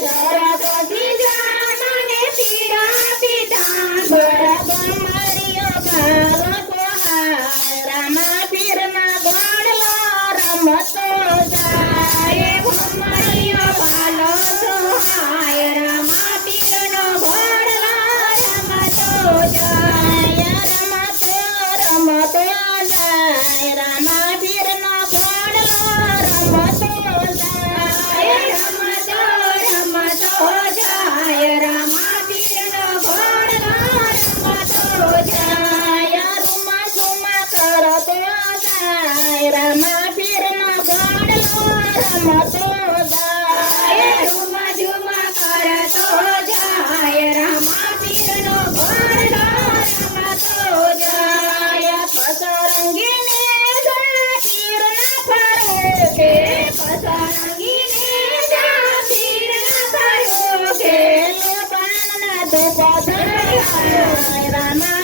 ગરગથી જાનને પીડા પીધાન બળગમરીઓ બાળકો હાય રામા પીરના ગોળલો રમતો જાય ભમરીઓ બાળકો હાય રામા પીરનો ગોળલો રમતો જાય રમતો જાય રામા પીરનો ગોળલો રમતો જાય રમતો જાય રામા પીરનો ગોળલો રમતો જાય રૂમા ઝુમા કરતો જાય રામા પીરનો ગોળલો રમતો જાય રૂમા ઝુમા કરતો જાય રામા પીરનો ગોળલો રમતો જાય પસરંગીને જા પીરના ફરોકે પસરંગીને જા પીરના ફરોકે લોબાનના ધોપા ધરાય રામા